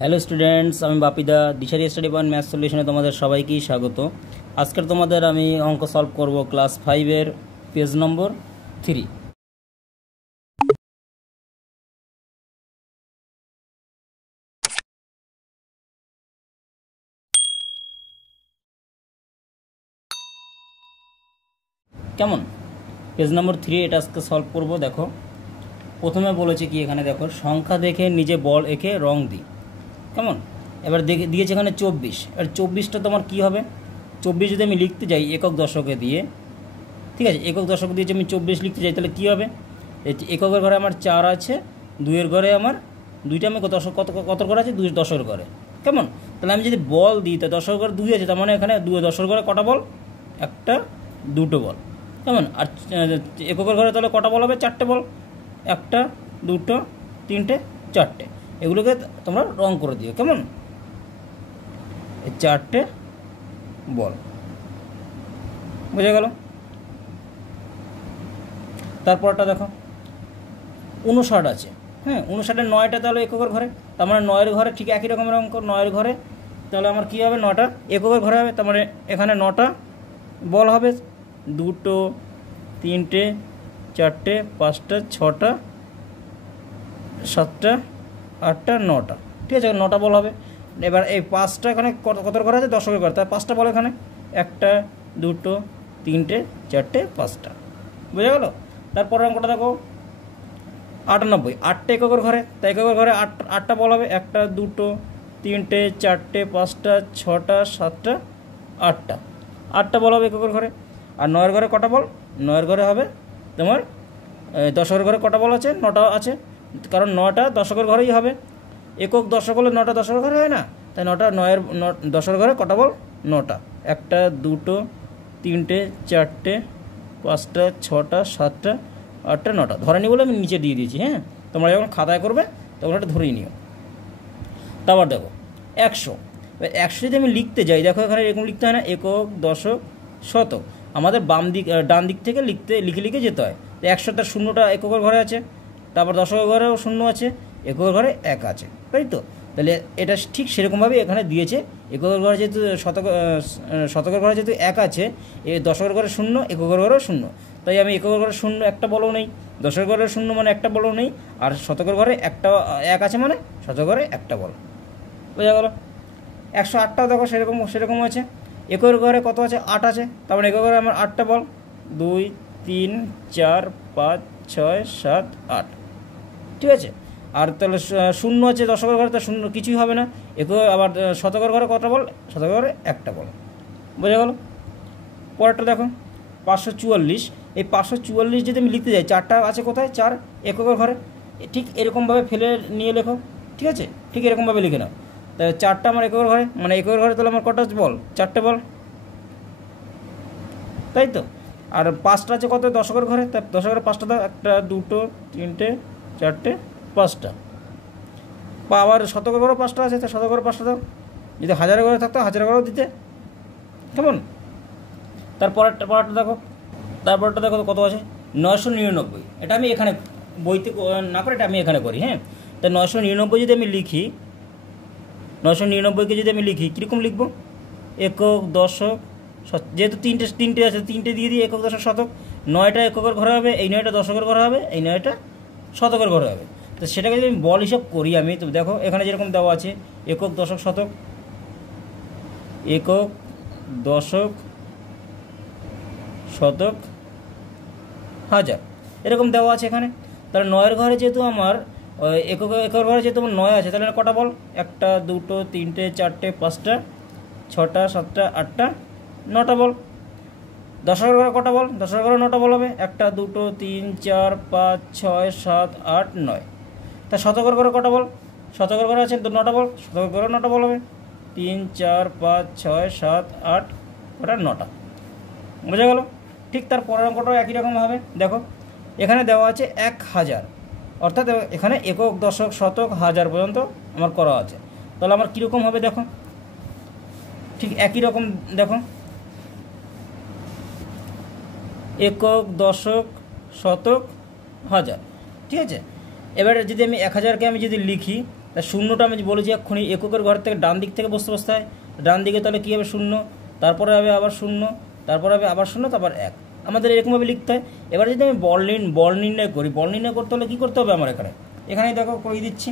Hello students, আমি বাপিদা দিশারি study point math সলিউশনে তোমাদের সবাইকেই স্বাগত। আজকের তোমাদের আমি অঙ্ক সলভ করব ক্লাস 5-এর পেজ নম্বর 3। কেমন? পেজ নম্বর 3 এটা আজকে সলভ করব। দেখো, প্রথমে বলেছে কি, এখানে দেখো সংখ্যা দেখে নিজে বল এঁকে রং দিই। কেমন? এবার দেখে দিয়েছে এখানে 24। এবার 24টা তোমার কি হবে? 24 যদি আমি লিখতে যাই একক দশকে দিয়ে, ঠিক আছে, একক দশক দিয়েছে, আমি 24 লিখতে যাই, তাহলে কী হবে? এককের ঘরে আমার 4 আছে, 2-এর ঘরে আমার 2টা, আমি দশক কত ঘরে আছে? 2 দশের ঘরে। কেমন? তাহলে আমি যদি বল দিই, তা দশের ঘরে 2 আছে, তার মানে এখানে 2 দশের ঘরে কটা বল? একটা, দুটো বল। কেমন? আর এককের ঘরে তাহলে কটা বল হবে? 4টে বল। একটা, দুটো, তিনটে, 4টে। এগুলোকে তোমরা রং করে দিও। কেমন? এই 4টে বল। বোঝা গেল? তারপরটা দেখো, 59 আছে। হ্যাঁ, 59-এর 9টা তাহলে এককের ঘরে, তার মানে 9-এর ঘরে ঠিক একই রকমের অঙ্ক। 9-এর ঘরে তাহলে আমার কী হবে? 9টা এককের ঘরে হবে, তার মানে এখানে 9টা বল হবে। 2, 3, 4, 5, 6, 7, 8, 9টা। ঠিক আছে, 9টা বল হবে। এবার এই 5টা এখানে কত ঘরে আছে? দশকের ঘরে, তার 5টা বল এখানে। 1, 2, 3, 4, 5টা। বোঝা গেল? তারপরের অঙ্কটা দেখো, 98। 8টে এককের ঘরে, তাই এককের ঘরে 8টা বল হবে। 1, 2, 3, 4, 5, 6, 7, 8টা। 8টা বল হবে এককের ঘরে। আর 9-এর ঘরে কটা বল? 9-এর ঘরে হবে তোমার, দশকের ঘরে কটা বল আছে? 9টা আছে, কারণ 9টা দশকের ঘরেই হবে। একক দশক হলে 9টা দশকের ঘরে হয় না, তাই 9টা 10-এর ঘরে কটা বল? 9টা। 1, 2, 3, 4, 5, 6, 7, 8, 9টা ধরে নি বলে আমি নিচে দিয়ে দিয়েছি। হ্যাঁ, তোমরা যখন খাতায় করবে তখন এটা ধরেই নিও। তারপর দেখো 100। 100 যদি আমি লিখতে যাই, দেখো এখানে এরকম লিখতে হয় না, একক, দশক, শতক। আমাদের ডান দিক থেকে লিখে যেতে হয়। তো 100টার 0টা এককের ঘরে আছে, তারপর দশকের ঘরেও 0 আছে, এককের ঘরে 1 আছে, তাই তো? তাহলে এটা ঠিক সেরকমভাবে এখানে দিয়েছে। এককের ঘরে যেহেতু শতকের ঘরে যেহেতু 1 আছে, দশকের ঘরে 0, এককের ঘরেও 0, তাই আমি এককের ঘরে 0 একটা বলও নেই, দশের ঘরে 0 মানে একটা বলও নেই, আর শতকের ঘরে 1 আছে মানে শতকের ঘরে একটা বল। বোঝা গেল? 108টাও দেখো সেরকম আছে। এককের ঘরে কত আছে? 8 আছে, তার মানে এককের ঘরে আমার 8টা বল। 2, 3, 4, 5, 6, 7, 8। ঠিক আছে। আর তাহলে 0 আছে দশকের ঘরে, তো 0 কিছুই হবে না। আবার শতকের ঘরে কটা বল? শতকের ঘরে একটা বল। বোঝা গেল? পরেরটা দেখো, 544। এই 544 যদি আমি লিখতে যাই, 4টা আছে কোথায়? 4 এককের ঘরে। ঠিক এরকমভাবে ফেলে নিয়ে লেখো। ঠিক আছে, ঠিক এরকমভাবে লিখে নাও। তাহলে 4টা আমার এককের ঘরে, মানে এককের ঘরে তাহলে আমার কটা বল? 4টে বল, তাই তো? আর 5টা আছে কত? দশকের ঘরে, তা দশকের 5টা দাও। 1, 2, 3, 4, 5টা। বা আবার শতকের ঘরে 5টা আছে, তা শতকের 5টা দাও। যদি হাজারের ঘরে থাকতো হাজারের ঘরেও দিতে। কেমন? তারপরটা দেখো, কত আছে? 999। এটা আমি এখানে বইতে না করে এটা আমি এখানে করি। হ্যাঁ, তা 999 যদি আমি লিখি, 999কে যদি আমি লিখি, কীরকম লিখবো? একক, দশক, যেহেতু তিনটে আছে, 3টে দিয়ে দিই, একক, দশক, শতক। 9টা এককের ঘরে হবে, এই 9টা দশকের ঘরে হবে, এই 9টা শতকের ঘরে হবে। তো সেটাকে যদি আমি বল হিসাব করি, আমি তো দেখো এখানে যেরকম দেওয়া আছে, একক, দশক, শতক, একক, দশক, শতক, হাজার, এরকম দেওয়া আছে এখানে। তাহলে 9-এর ঘরে যেহেতু আমার এককের ঘরে যেহেতু আমার 9 আছে, তাহলে কটা বল? 1, 2, 3, 4, 5, 6, 7, 8, 9টা বল। দশকের ঘরে কটা বল? দশকের ঘরে 9টা বল হবে। 1, 2, 3, 4, 5, 6, 7, 8, 9। তা শতকের ঘরে কটা বল? শতকের ঘরে আছে 9টা বল, শতকের ঘরে 9টা বল হবে। 3, 4, 5, 6, 7, 8, 9টা। বোঝা গেল? ঠিক তার পরের অঙ্কটাও একই রকম হবে। দেখো এখানে দেওয়া আছে 1000, অর্থাৎ এখানে একক, দশক, শতক, হাজার পর্যন্ত আমার করা আছে। তাহলে আমার কীরকম হবে দেখো, ঠিক একই রকম। দেখো, একক, দশক, শতক, হাজার। ঠিক আছে। এবারে যদি আমি 1000কে আমি যদি লিখি, তা শূন্যটা আমি বলেছি এক্ষুনি এককের ঘর থেকে ডান দিক থেকে বসতে হয়, ডান দিকে তাহলে কী হবে শূন্য, তারপরে হবে আবার শূন্য, তারপরে হবে আবার শূন্য, তারপর এক। আমাদের এরকমভাবে লিখতে হয়। এবার যদি আমি বল নির্ণয় করি, বল নির্ণয় করতে হলে কী করতে হবে আমার এখানেই দেখো করে দিচ্ছি।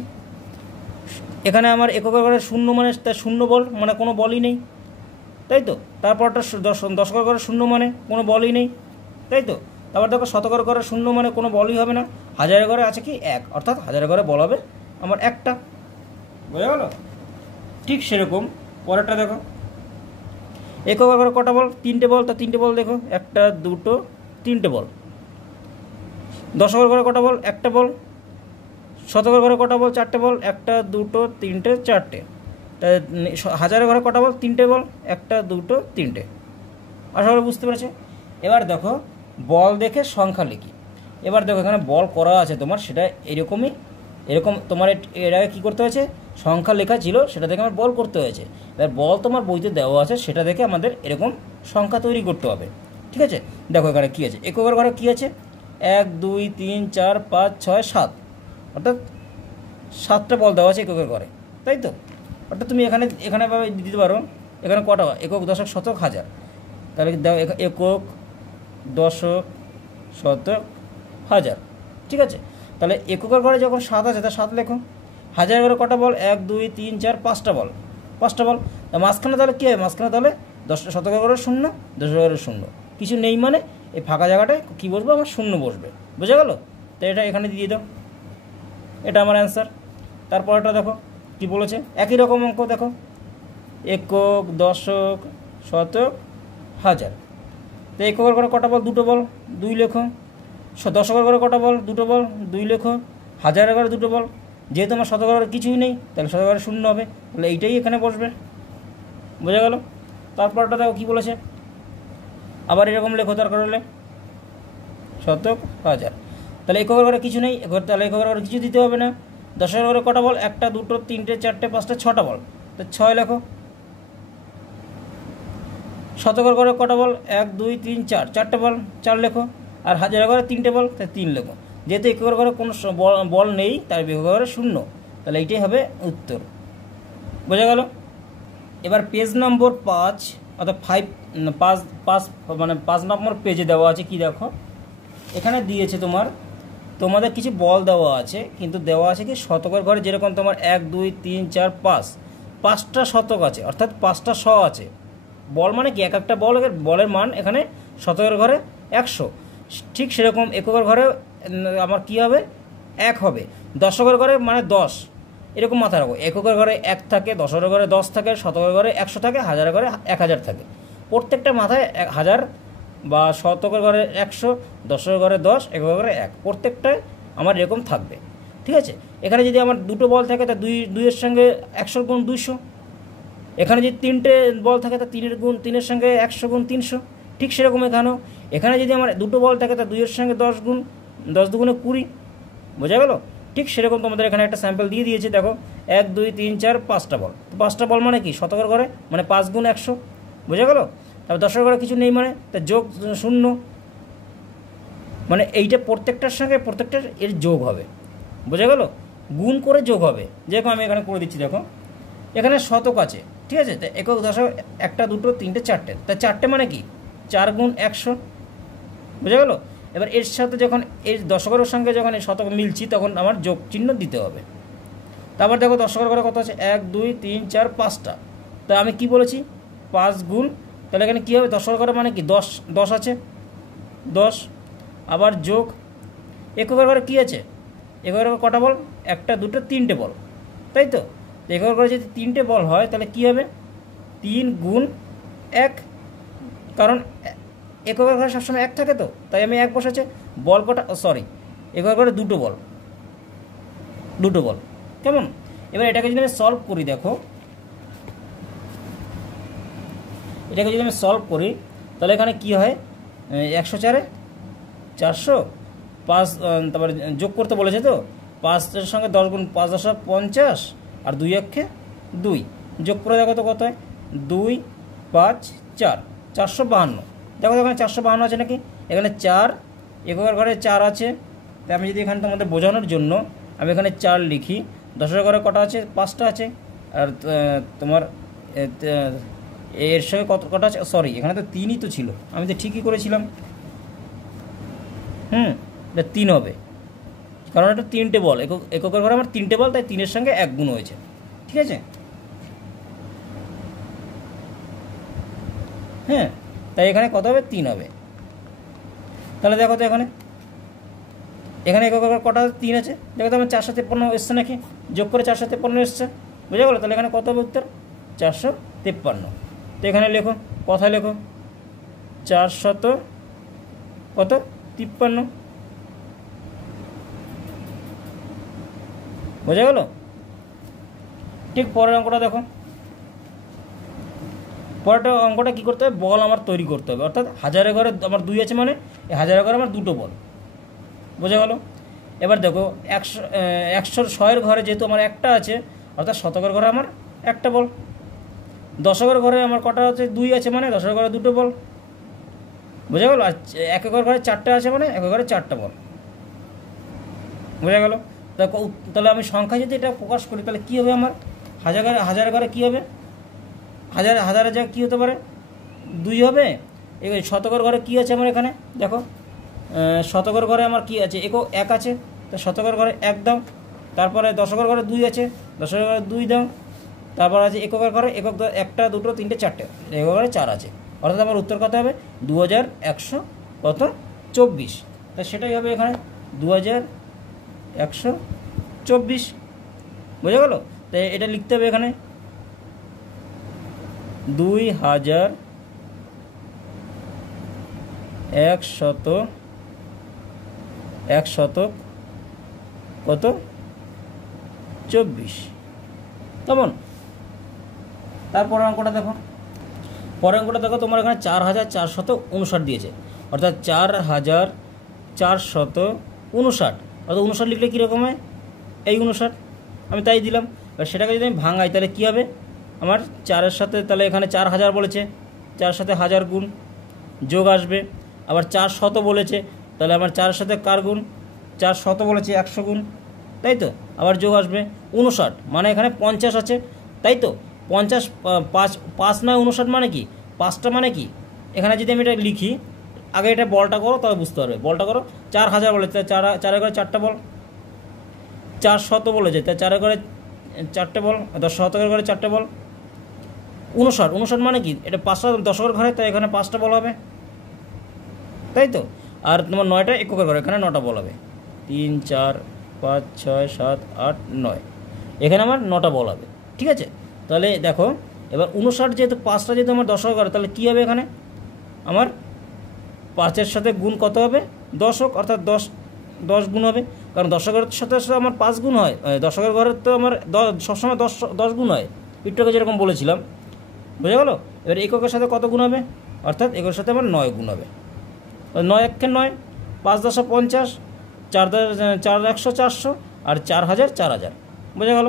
এখানে আমার এককের ঘরে শূন্য মানে তার শূন্য বল, মানে কোনো বলই নেই, তাই তো। তারপরটা দশকের ঘরে শূন্য মানে কোনো বলই নেই, তাই তো। তারপর দেখো শতকের ঘরে শূন্য মানে কোনো বলই হবে না, হাজারের ঘরে আছে কি এক, অর্থাৎ হাজারের ঘরে বল হবে আমার একটা। বোঝা গেল? ঠিক সেরকম পরেরটা দেখো, এককের ঘরে কটা বল? তিনটে বল। তা তিনটে বল দেখো, একটা দুটো তিনটে বল। দশকের ঘরে কটা বল? একটা বল। শতকের ঘরে কটা বল? চারটে বল, একটা দুটো তিনটে চারটে। তা হাজারের ঘরে কটা বল? তিনটে বল, একটা দুটো তিনটে। আশা করি বুঝতে পেরেছে। এবার দেখো বল দেখে সংখ্যা লিখি। এবার দেখো এখানে বল করা আছে তোমার, সেটা এরকম তোমার এর আগে কী করতে হয়েছে, সংখ্যা লেখা ছিল, সেটা দেখে আমার বল করতে হয়েছে। এবার বল তোমার বইতে দেওয়া আছে, সেটা দেখে আমাদের এরকম সংখ্যা তৈরি করতে হবে। ঠিক আছে, দেখো এখানে কী আছে, এককের ঘরে কী আছে, 1 2 3 4 5 6 7, অর্থাৎ 7টা বল দেওয়া আছে এককের ঘরে, তাই তো। অর্থাৎ তুমি এখানে দিতে পারো, এখানে কটা একক দশক শতক হাজার, তাহলে দাও একক দশক শতক হাজার। ঠিক আছে, তাহলে এককের ঘরে যখন 7 আছে তা 7 লেখো। হাজারের ঘরে কটা বল? 1 2 3 4 5টা বল, 5টা বল। তা মাঝখানে তাহলে কী হবে, মাঝখানে তাহলে শতকের ঘরে শূন্য, দশকের ঘরে শূন্য, কিছু নেই মানে এই ফাঁকা জায়গাটায় কী বসবে, আমার শূন্য বসবে। বুঝে গেল? তো এটা এখানে দিয়ে দাও, এটা আমার অ্যান্সার। তারপরটা দেখো কি বলেছে, একই রকম অঙ্ক দেখো, একক দশক শতক হাজার। তো এককের ঘরে কটা বল? দুটো বল, 2 লেখো। দশকের ঘরে কটা বল? দুটো বল, 2 লেখো। হাজারের ঘরে দুটো বল, যেহেতু আমার শতকের ঘরে কিছুই নেই, তাহলে শতকের ঘরে শূন্য হবে, তাহলে এইটাই এখানে বসবে। বোঝা গেল? তারপরটা দেখো কী বলেছে, আবার এরকম লেখো, দরকার হলে শতক হাজার। তাহলে এককের ঘরে কিছু নেই, তাহলে এককের ঘরে কিছু দিতে হবে না। দশকের ঘরে কটা বল? একটা দুটো তিনটে চারটে পাঁচটা 6টা বল, তো 6 লেখো। শতকের ঘরে কটা বল? 1 2 3 4, 4টে বল, 4 লেখো। আর হাজারের ঘরে 3টে বল, তাই 3 লেখো। যেহেতু এককের ঘরে কোনো বল নেই, তার এককের ঘরে শূন্য, তাহলে এইটাই হবে উত্তর। বোঝা গেল? এবার পেজ নম্বর 5 অর্থাৎ 5 নম্বর পেজে দেওয়া আছে কি দেখো, এখানে দিয়েছে তোমাদের কিছু বল দেওয়া আছে, কিন্তু দেওয়া আছে কি শতকের ঘরে যেরকম তোমার 1 2 3 4 5, 5টা শতক আছে, অর্থাৎ 5টা শ আছে। বল মানে কি, এক একটা বলের মান এখানে শতকের ঘরে 100। ঠিক সেরকম এককের ঘরে আমার কি হবে, 1 হবে। দশকের ঘরে মানে 10, এরকম মাথায় রাখো। এককের ঘরে 1 থাকে, দশকের ঘরে 10 থাকে, শতকের ঘরে 100 থাকে, হাজারের ঘরে 1000 থাকে। প্রত্যেকটা মাথায় 1000 বা শতকের ঘরে 100, দশকের ঘরে 10, এককের ঘরে 1, প্রত্যেকটায় আমার এরকম থাকবে। ঠিক আছে, এখানে যদি আমার দুটো বল থাকে তা 2 এর সঙ্গে 100 গুণ 200। এখানে যদি 3টে বল থাকে তা 3-এর সঙ্গে 100 গুণ 300। ঠিক সেরকম এখানে যদি আমার দুটো বল থাকে তা 2 এর সঙ্গে 10 গুণ, 10 দুগুণে 20। বোঝা গেল? ঠিক সেরকম তোমাদের এখানে একটা স্যাম্পল দিয়ে দিয়েছে, দেখো 1 2 3 4 5টা বল। 5টা বল মানে কি, শতকের ঘরে মানে 5 গুণ 100। বোঝা গেল? তারপর দশকের ঘরে কিছু নেই মানে তা যোগ শূন্য, মানে এইটা প্রত্যেকটার সঙ্গে প্রত্যেকটার এর যোগ হবে। বোঝা গেল? গুণ করে যোগ হবে, যেরকম আমি এখানে করে দিচ্ছি। দেখো এখানে শতক আছে, ঠিক আছে, তা একক দশক 1 2 3 4টে, তা 4টে মানে কি 4 গুণ 100। বোঝা গেল? এবার এর সাথে যখন এই দশকের সঙ্গে যখন এই শতক মিলছি, তখন আমার যোগ চিহ্ন দিতে হবে। তারপর দেখো দশকের ঘরে কত আছে, 1 2 3 4 5টা, তা আমি কি বলেছি 5 গুণ, তাহলে এখানে কী হবে, দশকের ঘরে মানে কি 10 আছে, 10 আবার যোগ। এককের ঘরে কী আছে, এককের ঘরে কটা বল, 1 2 3টে বল, তাই তো। এককের ঘরে যদি 3টে বল হয় তাহলে কী হবে, 3 গুণ 1, কারণ এককের ঘরে সবসময় 1 থাকে, তো তাই আমি 1 বসেছে। বল কটা, এককের ঘরে দুটো বল, কেমন? এবার এটাকে যদি আমি সলভ করি, দেখো এটাকে যদি আমি সলভ করি তাহলে এখানে কি হয়, 104 400, 5 তারপরে যোগ করতে বলেছে, তো 5-এর সঙ্গে 10 গুণ 5 10 50, আর 2 1 2, যোগ করে দেখো তো কত হয়, 2 5 4, 452। দেখো এখানে 452 আছে নাকি, এখানে 4, এককের ঘরে 4 আছে, তাই আমি যদি এখানে তোমাদের বোঝানোর জন্য আমি এখানে 4 লিখি, 10 ঘরে কটা আছে? 5টা আছে। আর তোমার এর সঙ্গে কটা আছে? সরি, এখানে তো 3ই তো ছিল, আমি তো ঠিকই করেছিলাম। এটা 3 হবে, কারণ এটা 3টে বল, এককের ঘরে আমার 3টে বল, তাই 3-এর সঙ্গে 1 গুণ হয়েছে। ঠিক আছে, হ্যাঁ, তাই এখানে কত হবে? 3 হবে। তাহলে দেখো তো এখানে এককের ঘর কটা? 3 আছে। দেখো তো আমার 453 এসছে নাকি? যোগ করে 453 এসছে, বুঝে গেলো? তাহলে এখানে কত হবে উত্তর? 453। তো এখানে লেখো, কথায় লেখো 453, বোঝা গেল? ঠিক পরের অঙ্কটা দেখো। পরেরটা অঙ্কটা কী করতে হবে? বল আমার তৈরি করতে হবে, অর্থাৎ 1000-এর ঘরে আমার 2 আছে, মানে এই 1000-এর ঘরে আমার 2টো বল, বোঝা গেল? এবার দেখো 106-এর ঘরে যেহেতু আমার একটা আছে, অর্থাৎ শতকের ঘরে আমার একটা বল। দশকের ঘরে আমার কটা আছে? 2 আছে, মানে 10-এর ঘরে 2টো বল, বোঝা গেল? আর এককের ঘরে 4টা আছে, মানে একের ঘরে 4টা বল, বোঝা গেল? তাহলে আমি সংখ্যা যদি এটা প্রকাশ করি, তাহলে কী হবে? আমার হাজারের ঘরে কী হবে? হাজারের জায়গায় কী হতে পারে? 2 হবে। এই শতকের ঘরে কী আছে আমার? এখানে দেখো, শতকের ঘরে আমার কী আছে? 1 আছে, তো শতকের ঘরে 1 দাও। তারপরে দশকের ঘরে 2 আছে, দশকের ঘরে 2 দাও। তারপর আছে এককের ঘরে, একক 1টা 2টো 3টে 4টে, এককের ঘরে 4 আছে, অর্থাৎ আমার উত্তর কত হবে? 2124। তা সেটাই হবে এখানে 2124, বোঝা গেল? তাই এটা লিখতে হবে এখানে 2100 কত? 24, কেমন? তারপরের অঙ্কটা দেখো। পরের অঙ্কটা দেখো, তোমার এখানে 4459 দিয়েছে, অর্থাৎ 4459, অর্থাৎ 59 লিখলে কীরকম হয়? এই 59, আমি তাই দিলাম। এবার সেটাকে যদি আমি ভাঙাই, তাহলে কী হবে? আমার 4-এর সাথে, তাহলে এখানে 4000 বলেছে, 4-এর সাথে 1000 গুণ যোগ আসবে। আবার 400 বলেছে, তাহলে আমার 4-এর সাথে কার গুণ? 400 বলেছে 100 গুণ, তাই তো? আবার যোগ আসবে 59, মানে এখানে 50 আছে, তাই তো? 50, 5 নয় 59, মানে কি? 5টা মানে কি? এখানে যদি আমি এটা লিখি, আগে এটা বলটা করো, তবে বুঝতে পারবে। বলটা করো, 4000 বলেছে, 4-এর ঘরে 4টা বল। 400 বলেছে, তাই 4-এর ঘরে 4টে বল। 10 শতকের ঘরে 4টে বল। 59 মানে কি? এটা 5টা দশকের ঘরে, তাই এখানে 5টা বল হবে, তাই তো? আর তোমার 9টা এককের ঘরে, এখানে 9টা বল হবে। 3, 4, 5, 6, 7, 8, 9, এখানে আমার 9টা বল হবে। ঠিক আছে, তাহলে দেখো এবার 59 যেহেতু 5টা যেহেতু আমার দশকের ঘরে, তাহলে কী হবে? এখানে আমার 5-এর সাথে গুণ কত হবে? দশক, অর্থাৎ 10 গুণ হবে, কারণ দশকের সাথে আমার 5 গুণ হয়। দশকের ঘরের তো আমার সবসময় 10 গুণ হয়, একটু আগে যেরকম বলেছিলাম, বুঝে গেল? এবার এককের সাথে কত গুণ হবে? অর্থাৎ এককের সাথে আমার 9 গুণ হবে। 9 একে 9, 5 10 50, 4 100 400, আর 4000 4000, বোঝা গেল?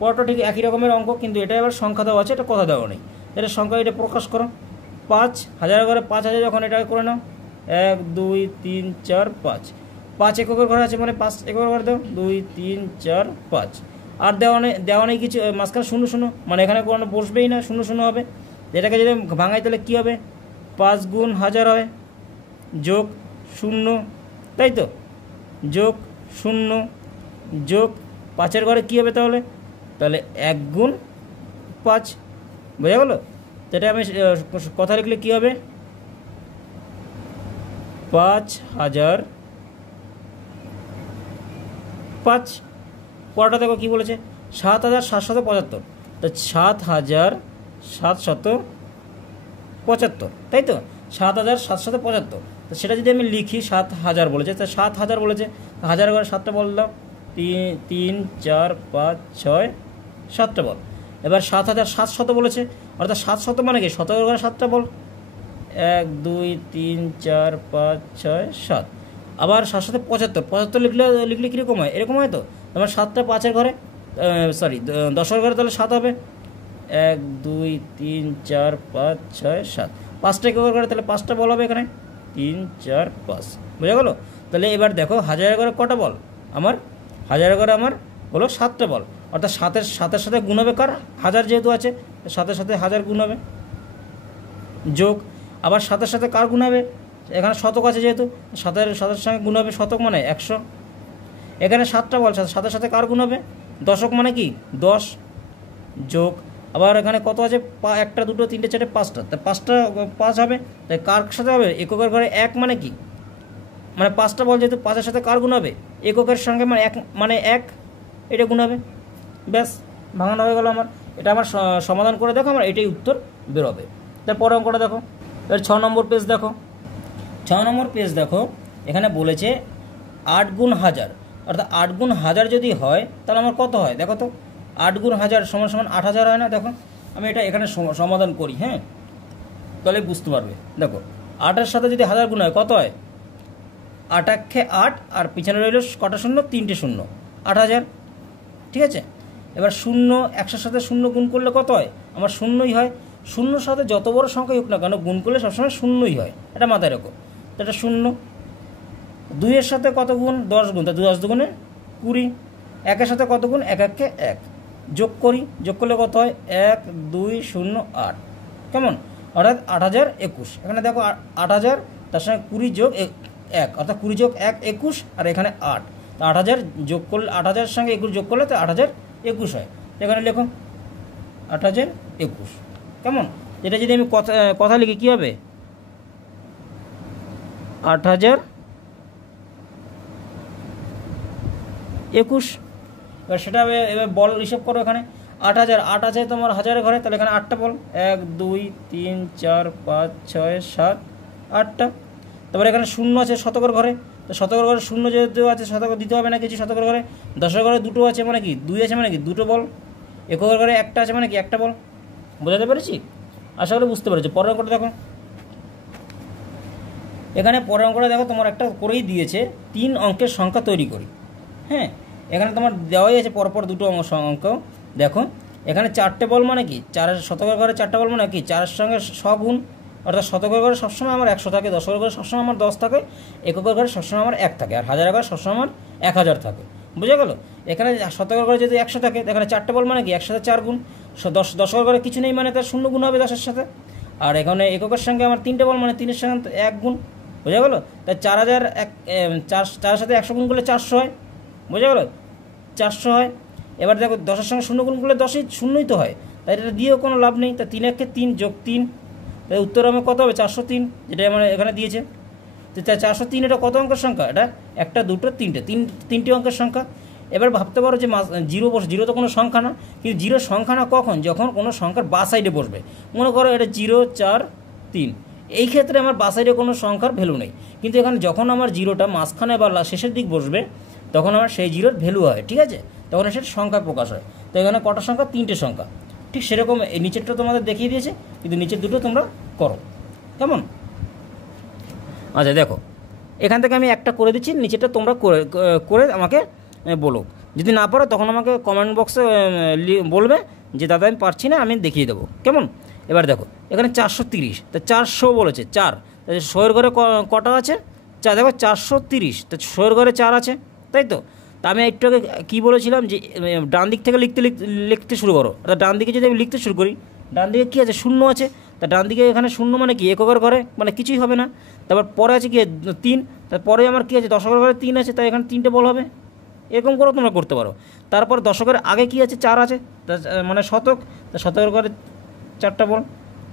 পরটা ঠিক একই রকমের অঙ্ক, কিন্তু এটা এবার সংখ্যা দেওয়া আছে, এটা কথা দেওয়া নেই। এটা সংখ্যা, এটা প্রকাশ করো। 5000 ঘরে 5000, যখন এটাকে করে নাও 1 2 3 4 5, 5 এককের ঘরে আছে, মানে 5 এককের ঘরে দাও 2 3 4 5, আর দেওয়া নেই কিছু, মাঝখানে 0 মানে এখানে কোনো বসবেই না, 0 হবে। এটাকে যদি ভাঙাই, তাহলে কী হবে? 5 গুণ 1000 হয়, যোগ 0, তাই তো? যোগ 0 যোগ 5-এর ঘরে কী হবে তাহলে? 1 গুণ 5, বোঝা গেল? তো এটা আমি কথা লিখলে কী হবে? 5005। পরটা দেখো কী বলেছে? 7775, তো 7775, তাই তো? 7775, তো সেটা যদি আমি লিখি, 7000 বলেছে, তা 7000 বলেছে, 1000 ঘরে 7টা বল দাও, 3 4 5 6 7টা বল। এবার 7700 বলেছে, অর্থাৎ 700 মানে কি? শতকের ঘরে 7টা বল, 1 2 3 4 5 6 7। আবার 775 লিখলে কীরকম হয়? এরকম হয় তো? তোমার 7টা 5-এর ঘরে, সরি 10-এর ঘরে, তাহলে 7 হবে। 1 2 3 4 5 6 7, 5টা এককের ঘরে, তাহলে 5টা বল হবে এখানে, 3 4 5, বোঝা গেল? তাহলে এবার দেখো 1000-এর ঘরে কটা বল? আমার 1000-এর ঘরে আমার হলো 7টে বল, অর্থাৎ সাতের সাথে গুণ হবে কার, হাজার যেহেতু আছে সাথে হাজার গুণ হবে, যোগ আবার সাথে কার গুণ হবে, এখানে শতক আছে যেহেতু সাতের সঙ্গে গুণ হবে শতক মানে 100, এখানে 7টা বল সাথে কার গুণ হবে, দশক মানে কি 10, যোগ আবার এখানে কত আছে, 1টা 2টো 3টে 4টে 5টা, তাই 5টা 5 হবে, তাই কার সাথে হবে, এককের ঘরে 1 মানে কি, মানে 5টা বল যেহেতু 5-এর সাথে কার গুণ হবে, এককের সঙ্গে মানে 1 মানে 1, এটা গুণ হবে, ব্যাস ভাঙানো হয়ে গেল আমার। এটা আমার সমাধান করে দেখো, আমার এটাই উত্তর বেরোবে। তারপরে অঙ্কটা দেখো, এর 6 নম্বর পেজ দেখো, 6 নম্বর পেজ দেখো, এখানে বলেছে 8 গুণ 1000, অর্থাৎ 8 গুণ 1000 যদি হয় তাহলে আমার কত হয় দেখো তো, 8 গুণ 1000 সমান 8000 হয় না, দেখো আমি এটা এখানে সমাধান করি, হ্যাঁ তাহলে বুঝতে পারবে। দেখো 8-এর সাথে যদি 1000 গুণ হয় কত হয়, 8 একে 8 আর পিছনে রইল কটা শূন্য, 3টে শূন্য, 8000, ঠিক আছে। এবার 0 100-এর সাথে 0 গুণ করলে কত হয়, আমার শূন্যই হয়, শূন্যর সাথে যত বড় সংখ্যাই হোক না কেন গুণ করলে সবসময় শূন্যই হয়, এটা মাথায় রাখো। তো এটা 0, 2-এর সাথে কত গুণ, 10 গুণ, তা 10 দুগুণে 20, 1-এর সাথে কত গুণ, 1 একে 1, যোগ করি, যোগ করলে কত হয়, 1 2 0 8, কেমন, অর্থাৎ 8021। এখানে দেখো 8000 তার সঙ্গে 20 যোগ 1, অর্থাৎ 20 যোগ 1 21, আর এখানে 8, তো 8000 যোগ করলে 8000 সঙ্গে 21 যোগ করলে তো 8021 হয়, এখানে লেখো 8021, কেমন। এটা যদি আমি কথা লিখি কী হবে, 8021, এবার সেটা এবার বল হিসেব করো, এখানে 8000 8 আছে তোমার হাজারের ঘরে, তাহলে এখানে 8টা বল, 1 2 3 4 5 6 7 8টা। তারপরে এখানে 0 আছে শতকের ঘরে, তো শতকের ঘরে 0 যেহেতু আছে শতক দিতে হবে না কিছু, শতকের ঘরে 10-এর ঘরে 2টো আছে মানে কি 2 আছে মানে কি 2টো বল, এককের ঘরে 1টা আছে মানে কি 1টা বল, বোঝাতে পেরেছি, আশা করি বুঝতে পেরেছো। পরের অঙ্কটা দেখো, এখানে পরের অঙ্কটা দেখো তোমার একটা করেই দিয়েছে, 3 অঙ্কের সংখ্যা তৈরি করি, হ্যাঁ এখানে তোমার দেওয়াই আছে পরপর দুটো অঙ্ক, দেখো এখানে 4টে বল মানে কি, 4 শতকের ঘরে 4টা বল মানে কি 4-এর সঙ্গে 100 গুণ, অর্থাৎ শতকের ঘরে সবসময় আমার 100 থাকে, দশকের ঘরে সবসময় আমার 10 থাকে, এককের ঘরে সবসময় আমার 1 থাকে, আর হাজারের ঘরে সবসময় আমার 1000 থাকে, বুঝে গেল। এখানে শতকের ঘরে যদি 100 থাকে, এখানে 4টে বল মানে কি 1 সাথে 4 গুণ, দশকের ঘরে কিছু নেই মানে তার 0 গুণ হবে 10-এর সাথে, আর এখানে এককের সঙ্গে আমার 3টে বল মানে 3-এর সঙ্গে 1 গুণ, বোঝা গেল। তাই 4000 4-এর সাথে 100 গুণ করলে 400 হয়, বোঝা গেল 400 হয়। এবার দেখো 10-এর সঙ্গে 0 গুণ করলে 10ই শূন্যই তো হয়, তাই এটা দিয়েও কোনো লাভ নেই, তাই 3 একে 3 যোগ 3, তাই উত্তর আমার কত হবে 403, যেটা আমার এখানে দিয়েছে। তো 403 এটা কত অঙ্কের সংখ্যা, এটা 1 2 3টে 3টি অঙ্কের সংখ্যা। এবার ভাবতে পারো যে জিরো বসে, জিরো তো কোনো সংখ্যা না, কিন্তু জিরো সংখ্যা না কখন, যখন কোনো সংখ্যার বা সাইডে বসবে, মনে করো এটা 0 4 3, এই ক্ষেত্রে আমার বা সাইডে কোনো সংখ্যার ভ্যালু নেই, কিন্তু এখানে যখন আমার জিরোটা মাঝখানে বা শেষের দিক বসবে তখন আমার সেই জিরোর ভ্যালু হয়, ঠিক আছে, তখন সেটা সংখ্যায় প্রকাশ হয়। তো এখানে কটা সংখ্যা, 3টে সংখ্যা, ঠিক সেরকম এই নিচেরটা তোমাদের দেখিয়ে দিয়েছে, কিন্তু নিচের দুটো তোমরা করো, কেমন। আচ্ছা দেখো এখান থেকে আমি একটা করে দিচ্ছি, নিচেরটা তোমরা করে আমাকে বলো, যদি না পারো তখন আমাকে কমেন্ট বক্সে বলবে যে দাদা আমি পারছি না, আমি দেখিয়ে দেবো, কেমন। এবার দেখো এখানে 430, তা 400 বলেছে 4, তাহলে 100-এর ঘরে কটা আছে, দেখো 430, তা 100-এর ঘরে 4 আছে, তাই তো। তা আমি একটু আগে কী বলেছিলাম যে ডান দিক থেকে লিখতে শুরু করো, অর্থাৎ ডান দিকে যদি আমি লিখতে শুরু করি, ডান দিকে কী আছে, 0 আছে, তা ডান দিকে এখানে 0 মানে কি এককের ঘরে মানে কিছুই হবে না, তারপর পরে আছে কি 3, তারপরে আমার কী আছে দশকের ঘরে 3 আছে, তাই এখানে 3টে বল হবে, এরকম করে তোমরা করতে পারো। তারপর দশকের আগে কী আছে 4 আছে, মানে শতক, তা শতকের ঘরে 4টা বল,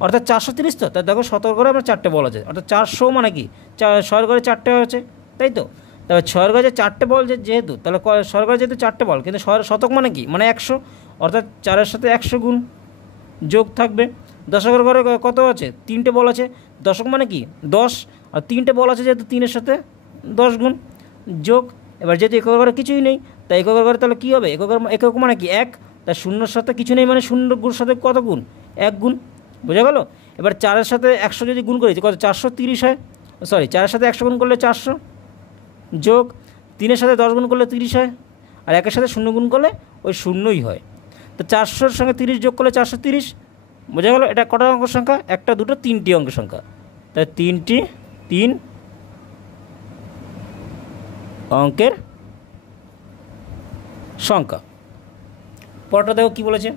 অর্থাৎ 430, তো তা দেখো শতকের ঘরে আমার 4টে বল আছে, অর্থাৎ 400 মানে কি 100-এর ঘরে 4টে আছে, তাই তো। তবে 6-এর ঘরে 4টে বল যেহেতু, তাহলে 100-এর ঘরে যেহেতু 4টে বল, কিন্তু শতক মানে কি মানে 100, অর্থাৎ 4-এর সাথে 100 গুণ, যোগ থাকবে। দশকের ঘরে কত আছে, 3টে বল আছে, দশক মানে কি 10, আর 3টে বল আছে যেহেতু 3-এর সাথে 10 গুণ, যোগ। এবার যেহেতু এককের ঘরে কিছুই নেই, তাই এককের ঘরে তাহলে কী হবে, একক মানে কি 1, তাই 0-এর সাথে কিছু নেই মানে 0 সাথে কত গুণ 1 গুণ, বোঝা গেল। এবার 4-এর সাথে 100 যদি গুণ করি কত 430 হয়, 4-এর সাথে 100 গুণ করলে 400, যোগ 3-এর সাথে 10 গুণ করলে 30 হয়, আর 1-এর সাথে 0 গুণ করলে ওই 0ই হয়। তো 400-র সঙ্গে 30 যোগ করলে 430, বোঝা গেল। এটা কটা অঙ্কের সংখ্যা, 1 2 3টি অঙ্কের সংখ্যা, তাই 3 অঙ্কের সংখ্যা। পরটা দেখো কী বলেছে,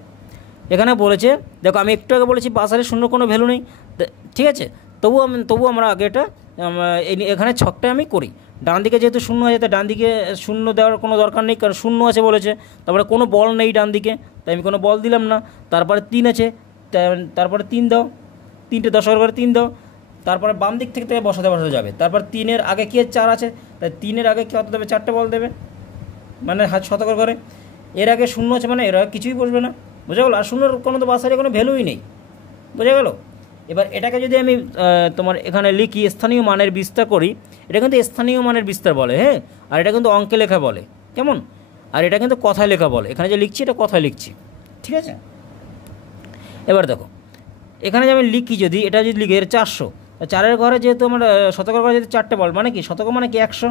এখানে বলেছে দেখো আমি একটু আগে বলেছি বাসারে শূন্য কোনো ভ্যালু নেই, ঠিক আছে, তবু আমরা আগে এটা এখানে ছকটা আমি করি। ডান দিকে যেহেতু শূন্য আছে তাই ডান দিকে শূন্য দেওয়ার কোনো দরকার নেই, কারণ শূন্য আছে বলেছে, তারপরে কোনো বল নেই ডান দিকে, তাই আমি কোনো বল দিলাম না। তারপরে 3 আছে, তারপরে 3 দাও, 3টে দশকের ঘরে 3 দাও, তারপরে বাম দিক থেকে বসাতে যাবে। তারপর 3-এর আগে কি 4 আছে, তাই 3-এর আগে কত দেবে, 4টে বল দেবে, মানে শতকের ঘরে। এর আগে শূন্য আছে মানে এর আগে কিছুই বসবে না, বোঝা গেলো। আর শূন্যর কোনো তো বাসারে কোনো ভ্যালুই নেই, বোঝা গেল। এবার এটাকে যদি আমি তোমার এখানে লিখি স্থানীয় মানের বিস্তার করি, এটা কিন্তু স্থানীয় মানের বিস্তার বলে, হ্যাঁ। আর এটা কিন্তু অঙ্কে লেখা বলে, কেমন, আর এটা কিন্তু কথায় লেখা বলে। এখানে যে লিখছি এটা কথায় লিখছি, ঠিক আছে। এবার দেখো এখানে যে আমি লিখি, যদি এটা যদি লিখি এর 400, 4-এর ঘরে যেহেতু আমার শতকের ঘরে যেহেতু 4টে বল, মানে কি শতক মানে কি 100,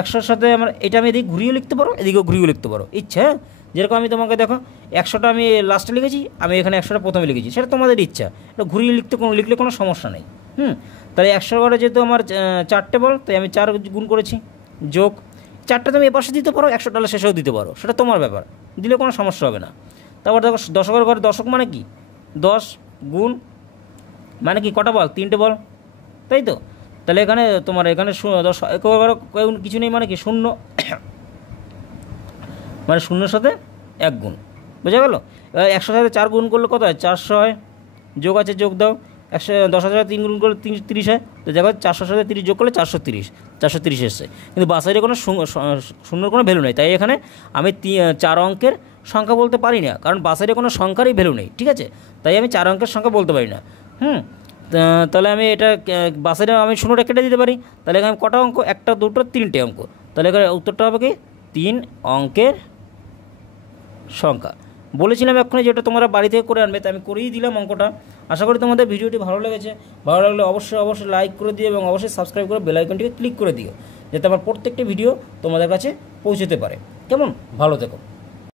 100-র সাথে আমার এটা আমি এদিকে ঘুরিয়ে লিখতে পারো, এদিকেও ঘুরিয়ে লিখতে পারো, ইচ্ছা। হ্যাঁ, যেরকম আমি তোমাকে দেখো 100টা আমি লাস্টে লিখেছি, আমি এখানে 100টা প্রথমে লিখেছি, সেটা তোমাদের ইচ্ছা, এটা ঘুরিয়ে লিখলে কোনো সমস্যা নেই। তাহলে 100 ঘরে যেহেতু আমার 4টে বল, তাই আমি 4 গুণ করেছি, যোগ 4টা তুমি এপাশে দিতে পারো, 100টা শেষেও দিতে পারো, সেটা তোমার ব্যাপার, দিলে কোনো সমস্যা হবে না। তারপর দেখো দশকের ঘরে দশক মানে কি 10 গুণ মানে কি কটা বল, 3টে বল, তাই তো। তাহলে এখানে তোমার এখানে কিছু নেই, মানে কি শূন্য, মানে শূন্যর সাথে 1 গুণ, বোঝা গেল। এবার 100 সাথে 4 গুণ করলে কত হয়, 400 হয়, যোগ আছে যোগ দাও, 10,000 সাথে 3 গুণ করলে 30 হয়, তো দেখো 400 সাথে 30 যোগ করলে 430 এসছে। কিন্তু বাসাইরে কোনো শূন্যর কোনো ভ্যালু নেই, তাই এখানে আমি 4 অঙ্কের সংখ্যা বলতে পারি না, কারণ বাসাইরে কোনো সংখ্যারই ভ্যালু নেই, ঠিক আছে। তাই আমি 4 অঙ্কের সংখ্যা বলতে পারি না। তাহলে আমি এটা বাসাইরে আমি শূন্যটা কেটে দিতে পারি, তাহলে এখানে কটা অঙ্ক, 1টা 2টো 3টে অঙ্ক, তাহলে এখানে উত্তরটা হবে কি 3 অঙ্কের সংখ্যা। বলেছিলাম এক্ষুনি যেটা তোমরা বাড়ি থেকে করে আনবে, তাই আমি করেই দিলাম অঙ্কটা। আশা করি তোমাদের ভিডিওটি ভালো লেগেছে। ভালো লাগলে অবশ্যই লাইক করে দিও এবং অবশ্যই সাবস্ক্রাইব করে বেল আইকনটিকে ক্লিক করে দিও, যাতে আমার প্রত্যেকটি ভিডিও তোমাদের কাছে পৌঁছতে পারে। কেমন, ভালো থেকো।